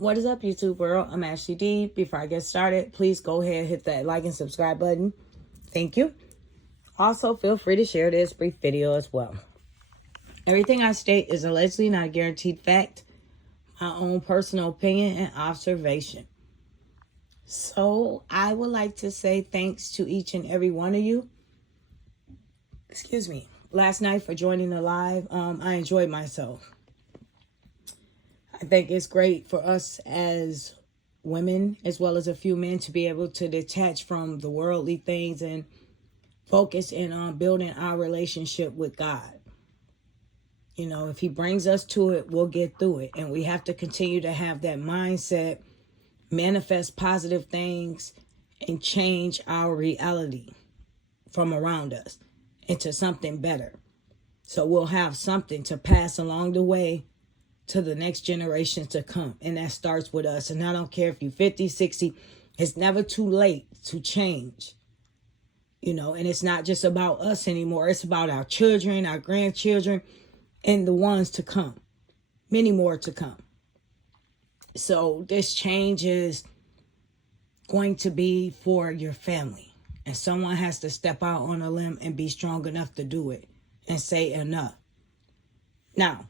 What is up, YouTube world? I'm Ashley D. Before I get started, please go ahead and hit that like and subscribe button. Thank you. Also, feel free to share this brief video as well. Everything I state is allegedly not a guaranteed fact, my own personal opinion and observation. So, I would like to say thanks to each and every one of you. Last night for joining the live. I enjoyed myself. I think it's great for us as women, as well as a few men, to be able to detach from the worldly things and focus in on building our relationship with God. You know, if he brings us to it, we'll get through it. And we have to continue to have that mindset, manifest positive things, and change our reality from around us into something better. So we'll have something to pass along the way to the next generation to come. And that starts with us. And I don't care if you're 50, 60, it's never too late to change. You know, and it's not just about us anymore. It's about our children, our grandchildren, and the ones to come. Many more to come. So this change is going to be for your family. And someone has to step out on a limb and be strong enough to do it and say enough. Now,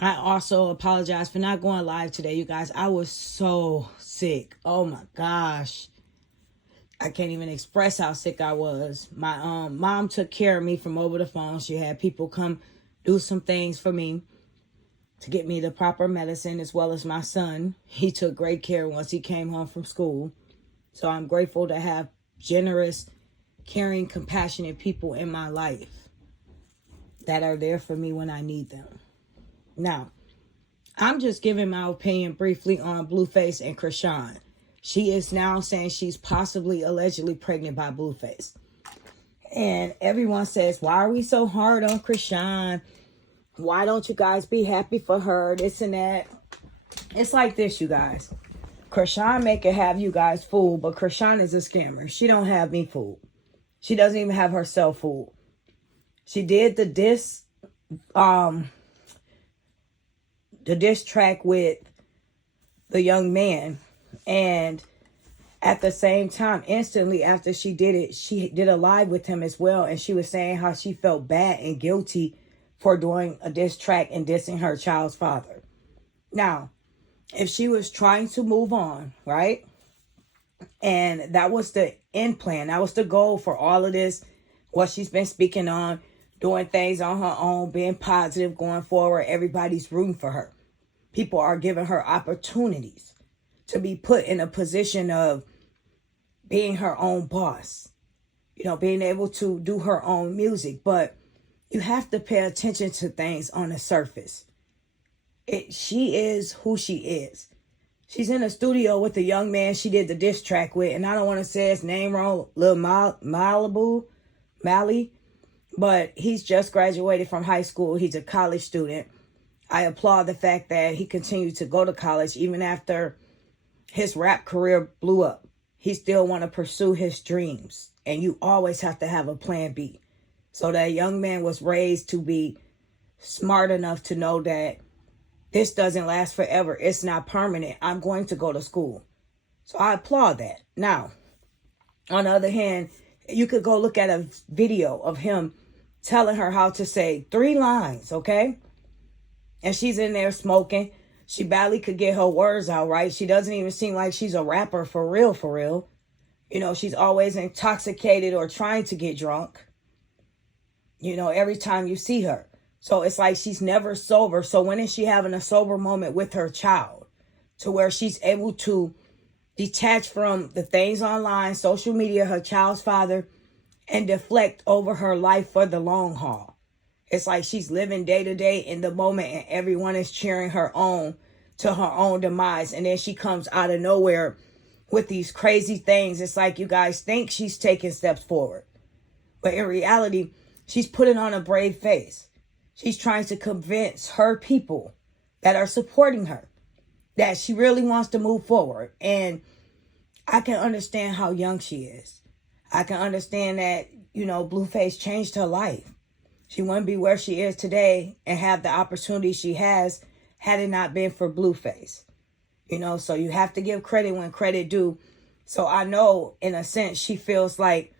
I also apologize for not going live today, you guys. I was so sick. Oh my gosh. I can't even express how sick I was. My mom took care of me from over the phone. She had people come do some things for me to get me the proper medicine, as well as my son. He took great care once he came home from school. So I'm grateful to have generous, caring, compassionate people in my life that are there for me when I need them. Now, I'm just giving my opinion briefly on Blueface and Chrisean. She is now saying she's possibly allegedly pregnant by Blueface. And everyone says, why are we so hard on Chrisean? Why don't you guys be happy for her? This and that. It's like this, you guys. Chrisean make it have you guys fooled, but Chrisean is a scammer. She don't have me fooled. She doesn't even have herself fooled. She did the diss track with the young man, and at the same time, instantly after she did it, she did a live with him as well, and she was saying how she felt bad and guilty for doing a diss track and dissing her child's father. Now, if she was trying to move on, right, and that was the end plan, that was the goal for all of this, what she's been speaking on, doing things on her own, being positive, going forward, everybody's rooting for her. People are giving her opportunities to be put in a position of being her own boss, you know, being able to do her own music. But you have to pay attention to things on the surface. She is who she is. She's in a studio with a young man she did the diss track with, and I don't want to say his name wrong, Lil Mally, but he's just graduated from high school. He's a college student. I applaud the fact that he continued to go to college even after his rap career blew up. He still want to pursue his dreams. And you always have to have a plan B. So that young man was raised to be smart enough to know that this doesn't last forever. It's not permanent. I'm going to go to school. So I applaud that. Now, on the other hand, you could go look at a video of him telling her how to say 3 lines, okay? And she's in there smoking. She barely could get her words out right. She doesn't even seem like she's a rapper for real, for real. You know, she's always intoxicated or trying to get drunk. You know, every time you see her. So it's like she's never sober. So when is she having a sober moment with her child? To where she's able to detach from the things online, social media, her child's father, and deflect over her life for the long haul. It's like she's living day to day in the moment, and everyone is cheering her on to her own demise. And then she comes out of nowhere with these crazy things. It's like you guys think she's taking steps forward. But in reality, she's putting on a brave face. She's trying to convince her people that are supporting her that she really wants to move forward. And I can understand how young she is. I can understand that, you know, Blueface changed her life. She wouldn't be where she is today and have the opportunity she has had it not been for Blueface. You know, so you have to give credit when credit due. So I know, in a sense, she feels like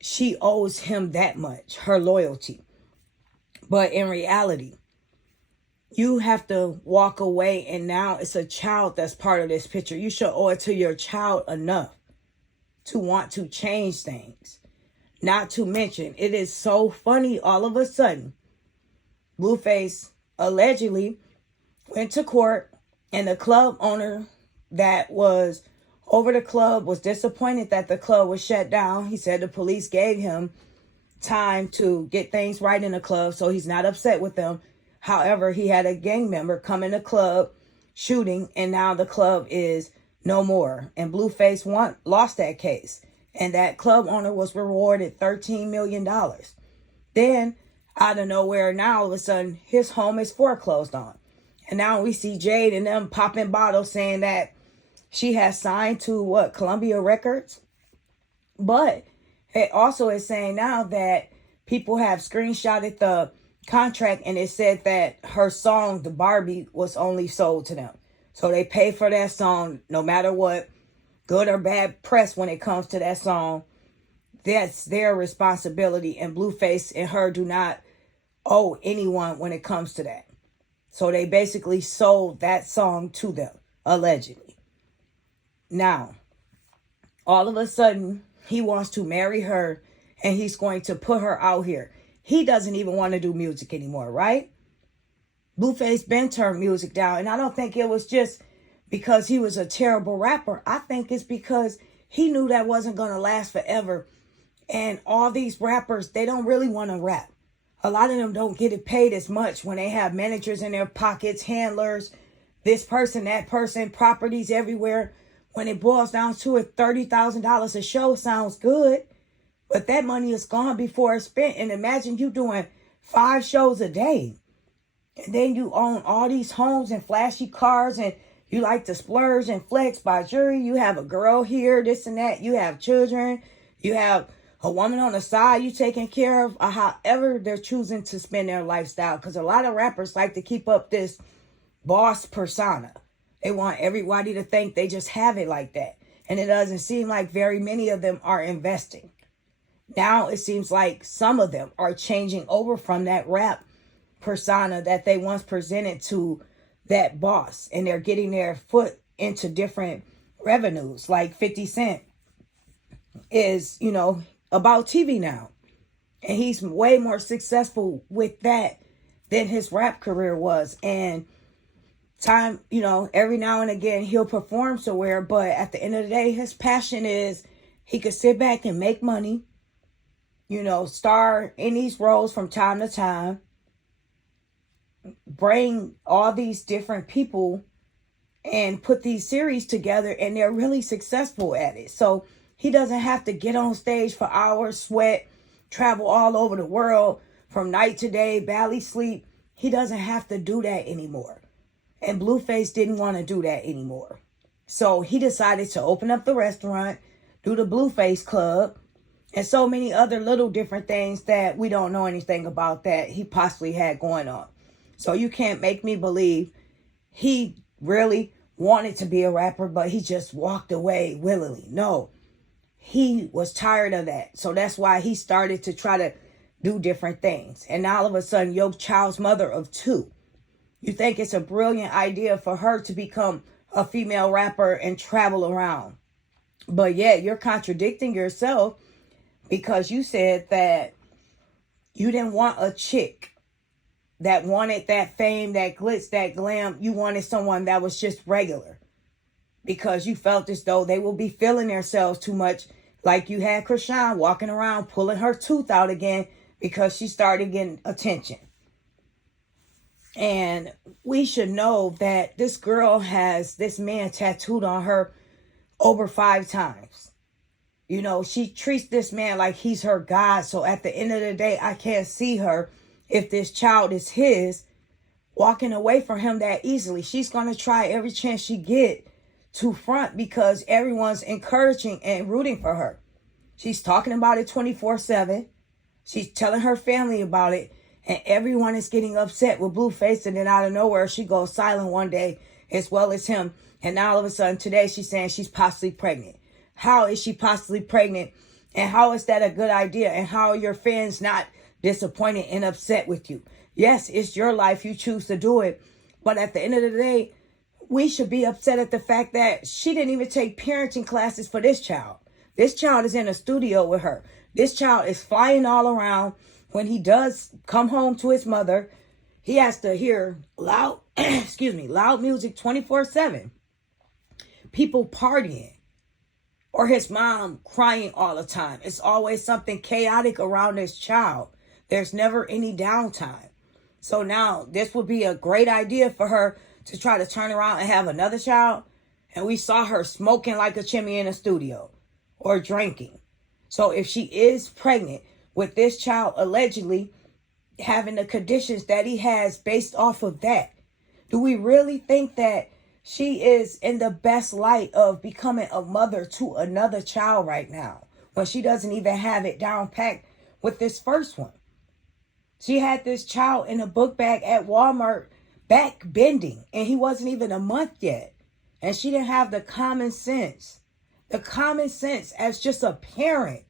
she owes him that much, her loyalty. But in reality, you have to walk away, and now it's a child that's part of this picture. You should owe it to your child enough to want to change things. Not to mention, it is so funny, all of a sudden, Blueface allegedly went to court, and the club owner that was over the club was disappointed that the club was shut down. He said the police gave him time to get things right in the club, so he's not upset with them. However, he had a gang member come in the club shooting, and now the club is no more. And Blueface lost that case, and that club owner was rewarded $13 million. Then, out of nowhere, now all of a sudden, his home is foreclosed on. And now we see Jade and them popping bottles saying that she has signed to Columbia Records. But it also is saying now that people have screenshotted the contract, and it said that her song, The Barbie, was only sold to them. So they pay for that song no matter what, good or bad press when it comes to that song. That's their responsibility, and Blueface and her do not owe anyone when it comes to that. So they basically sold that song to them, allegedly. Now, all of a sudden, he wants to marry her, and he's going to put her out here. He doesn't even want to do music anymore, right? Blueface been turned music down, and I don't think it was just because he was a terrible rapper. I think it's because he knew that wasn't going to last forever. And all these rappers, they don't really want to rap. A lot of them don't get it paid as much when they have managers in their pockets, handlers, this person, that person, properties everywhere. When it boils down to it, $30,000 a show sounds good, but that money is gone before it's spent. And imagine you doing 5 shows a day, and then you own all these homes and flashy cars, and you like to splurge and flex by jury. You have a girl here, this and that. You have children. You have a woman on the side you taking care of, or however they're choosing to spend their lifestyle. Because a lot of rappers like to keep up this boss persona. They want everybody to think they just have it like that. And it doesn't seem like very many of them are investing. Now it seems like some of them are changing over from that rap persona that they once presented to that boss. And they're getting their foot into different revenues. Like 50 Cent is, about TV now. And he's way more successful with that than his rap career was. And time, every now and again he'll perform somewhere, but at the end of the day, his passion is he could sit back and make money, star in these roles from time to time, bring all these different people and put these series together, and they're really successful at it. So he doesn't have to get on stage for hours, sweat, travel all over the world from night to day, barely sleep. He doesn't have to do that anymore. And Blueface didn't want to do that anymore. So he decided to open up the restaurant, do the Blueface Club, and so many other little different things that we don't know anything about that he possibly had going on. So you can't make me believe he really wanted to be a rapper, but he just walked away willingly. No, he was tired of that. So that's why he started to try to do different things. And now all of a sudden, your child's mother of 2. You think it's a brilliant idea for her to become a female rapper and travel around. But yet you're contradicting yourself, because you said that you didn't want a chick that wanted that fame, that glitz, that glam. You wanted someone that was just regular, because you felt as though they will be feeling themselves too much. Like you had Chrisean walking around pulling her tooth out again because she started getting attention. And we should know that this girl has this man tattooed on her over 5 times. She treats this man like he's her God. So at the end of the day, I can't see her, if this child is his, walking away from him that easily. She's going to try every chance she get to front, because everyone's encouraging and rooting for her. She's talking about it 24/7. She's telling her family about it. And everyone is getting upset with Blueface, and then out of nowhere, she goes silent one day, as well as him. And now all of a sudden today, she's saying she's possibly pregnant. How is she possibly pregnant? And how is that a good idea? And how are your fans not disappointed and upset with you? Yes, it's your life. You choose to do it. But at the end of the day, we should be upset at the fact that she didn't even take parenting classes for this child. This child is in a studio with her. This child is flying all around. When he does come home to his mother, he has to hear loud, loud music 24/7. People partying. Or his mom crying all the time. It's always something chaotic around this child. There's never any downtime. So now this would be a great idea for her to try to turn around and have another child. And we saw her smoking like a chimney in a studio or drinking. So if she is pregnant with this child allegedly having the conditions that he has based off of that, do we really think that she is in the best light of becoming a mother to another child right now, when she doesn't even have it down packed with this first one? She had this child in a book bag at Walmart back bending, and he wasn't even a month yet. And she didn't have the common sense as just a parent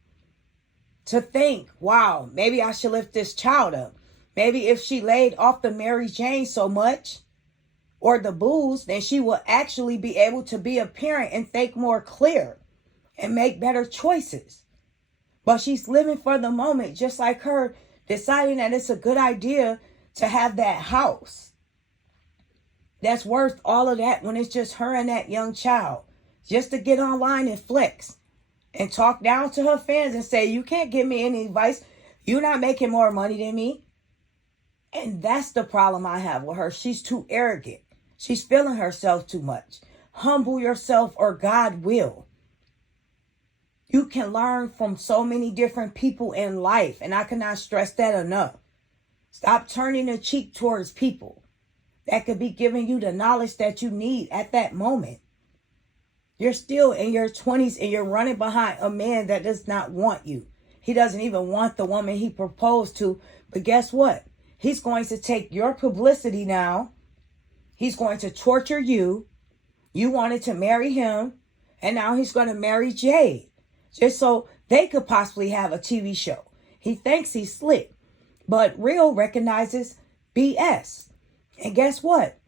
to think, wow, maybe I should lift this child up. Maybe if she laid off the Mary Jane so much, or the booze, then she will actually be able to be a parent and think more clear and make better choices. But she's living for the moment, just like her deciding that it's a good idea to have that house that's worth all of that when it's just her and that young child, just to get online and flex and talk down to her fans and say, you can't give me any advice. You're not making more money than me. And that's the problem I have with her. She's too arrogant. She's feeling herself too much. Humble yourself or God will. You can learn from so many different people in life, and I cannot stress that enough. Stop turning the cheek towards people that could be giving you the knowledge that you need at that moment. You're still in your 20s and you're running behind a man that does not want you. He doesn't even want the woman he proposed to. But guess what? He's going to take your publicity now. He's going to torture you. You wanted to marry him. And now he's going to marry Jade. Just so they could possibly have a TV show. He thinks he's slick. But real recognizes BS. And guess what?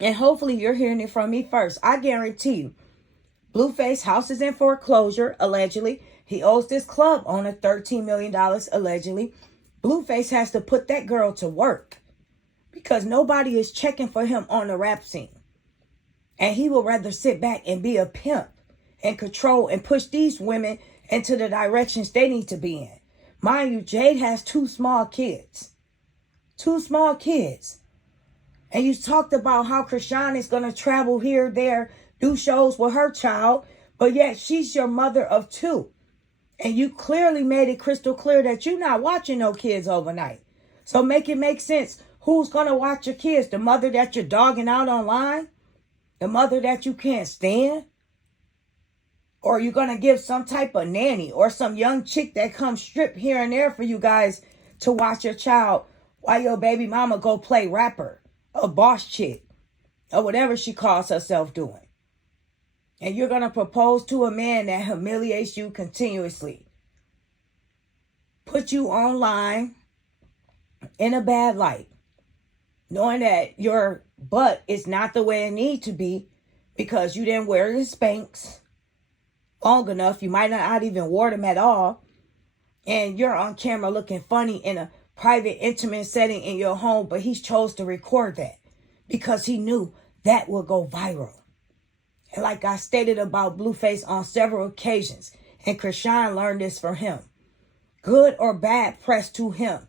And hopefully you're hearing it from me first. I guarantee you. Blueface house is in foreclosure, allegedly. He owes this club owner $13 million, allegedly. Blueface has to put that girl to work because nobody is checking for him on the rap scene. And he would rather sit back and be a pimp and control and push these women into the directions they need to be in. Mind you, Jade has two small kids. And you talked about how Chrisean is going to travel here, there, do shows with her child, but yet she's your mother of two. And you clearly made it crystal clear that you're not watching no kids overnight. So make it make sense. Who's going to watch your kids? The mother that you're dogging out online? The mother that you can't stand? Or are you going to give some type of nanny or some young chick that comes strip here and there for you guys to watch your child while your baby mama go play rapper, a boss chick, or whatever she calls herself doing? And you're going to propose to a man that humiliates you continuously. Put you online in a bad light. Knowing that your butt is not the way it needs to be because you didn't wear the Spanx long enough. You might not even wear them at all. And you're on camera looking funny in a private, intimate setting in your home. But he chose to record that because he knew that would go viral. And like I stated about Blueface on several occasions, and Chrisean learned this from him. Good or bad press to him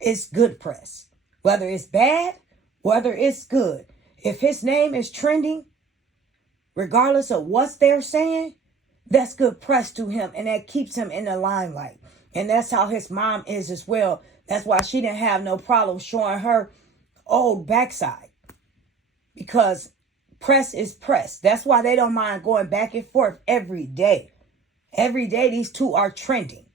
is good press. Whether it's bad, whether it's good. If his name is trending, regardless of what they're saying, that's good press to him. And that keeps him in the limelight. And that's how his mom is as well. That's why she didn't have no problem showing her old backside. Because press is press. That's why they don't mind going back and forth every day. Every day these two are trending.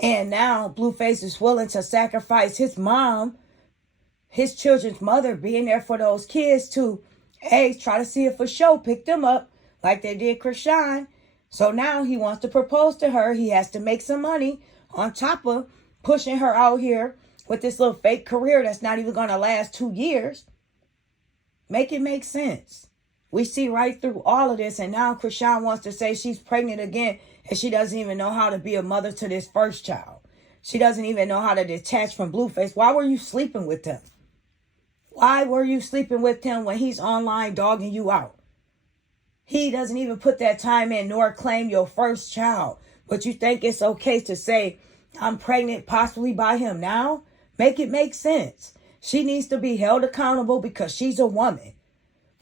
And now Blueface is willing to sacrifice his mom, his children's mother, being there for those kids to, hey, try to see if a show pick them up like they did Chrisean. So now he wants to propose to her. He has to make some money on top of pushing her out here with this little fake career that's not even going to last 2 years. Make it make sense. We see right through all of this, and now Chrisean wants to say she's pregnant again, and she doesn't even know how to be a mother to this first child. She doesn't even know how to detach from Blueface. Why were you sleeping with him? Why were you sleeping with him when he's online dogging you out? He doesn't even put that time in nor claim your first child. But you think it's okay to say, I'm pregnant possibly by him now? Make it make sense. She needs to be held accountable because she's a woman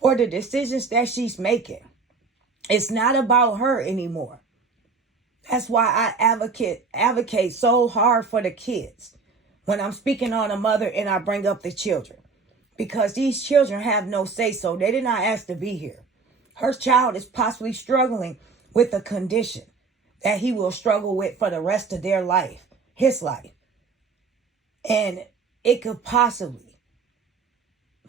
for the decisions that she's making. It's not about her anymore. That's why I advocate so hard for the kids when I'm speaking on a mother and I bring up the children. Because these children have no say-so. They did not ask to be here. Her child is possibly struggling with a condition that he will struggle with for the rest of their life, his life. And it could possibly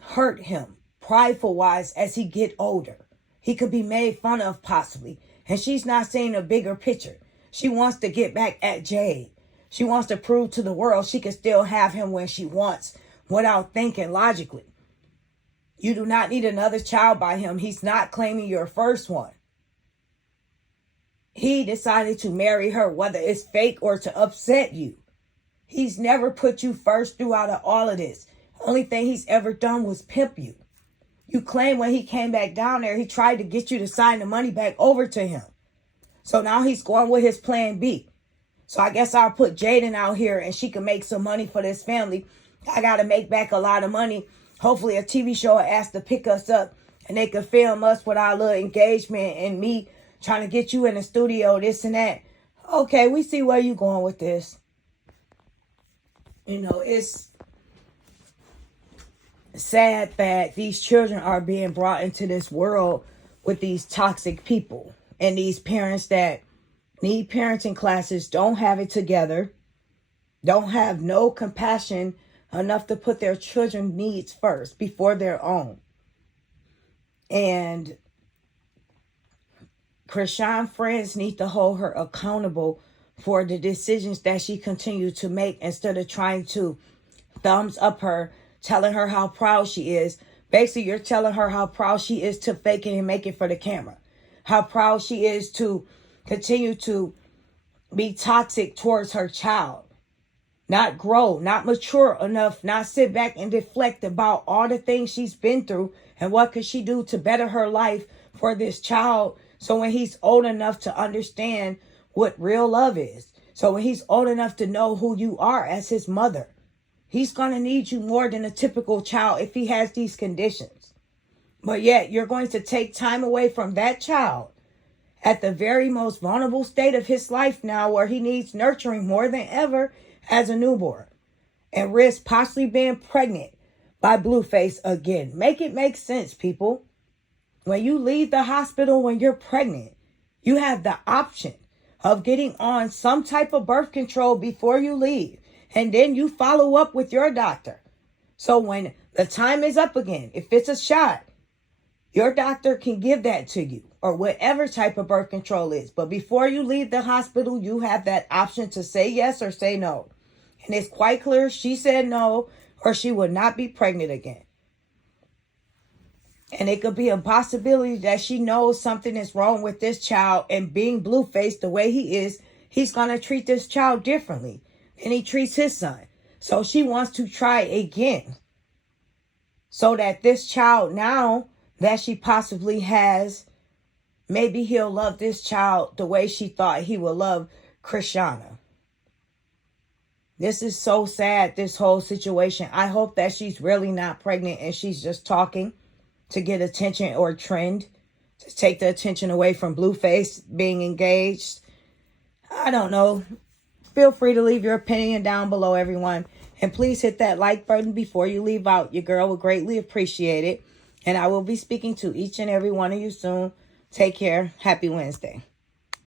hurt him prideful-wise as he get older. He could be made fun of possibly. And she's not seeing a bigger picture. She wants to get back at Jade. She wants to prove to the world she can still have him when she wants without thinking logically. You do not need another child by him. He's not claiming your first one. He decided to marry her, whether it's fake or to upset you. He's never put you first throughout all of this. Only thing he's ever done was pimp you. You claim when he came back down there, he tried to get you to sign the money back over to him. So now he's going with his plan B. So I guess I'll put Jaden out here and she can make some money for this family. I got to make back a lot of money. Hopefully a TV show will ask to pick us up and they can film us with our little engagement and me trying to get you in the studio, this and that. Okay, we see where you're going with this. You know, it's sad that these children are being brought into this world with these toxic people and these parents that need parenting classes, don't have it together, don't have no compassion enough to put their children's needs first before their own. And Chrisean friends need to hold her accountable for the decisions that she continued to make instead of trying to thumbs up her, telling her how proud she is. Basically, you're telling her how proud she is to fake it and make it for the camera. How proud she is to continue to be toxic towards her child. Not grow, not mature enough, not sit back and deflect about all the things she's been through and what could she do to better her life for this child. So when he's old enough to understand what real love is. So when he's old enough to know who you are as his mother. He's going to need you more than a typical child if he has these conditions. But yet you're going to take time away from that child at the very most vulnerable state of his life now where he needs nurturing more than ever as a newborn and risk possibly being pregnant by Blueface again. Make it make sense, people. When you leave the hospital when you're pregnant, you have the option of getting on some type of birth control before you leave. And then you follow up with your doctor. So when the time is up again, if it's a shot, your doctor can give that to you or whatever type of birth control is. But before you leave the hospital, you have that option to say yes or say no. And it's quite clear she said no or she would not be pregnant again. And it could be a possibility that she knows something is wrong with this child, and being Blueface the way he is, he's going to treat this child differently than he treats his son. So she wants to try again so that this child now that she possibly has, maybe he'll love this child the way she thought he would love Chrisean. This is so sad, this whole situation. I hope that she's really not pregnant and she's just talking to get attention or trend, to take the attention away from Blueface being engaged. I don't know. Feel free to leave your opinion down below, everyone. And please hit that like button before you leave out. Your girl would greatly appreciate it. And I will be speaking to each and every one of you soon. Take care. Happy Wednesday.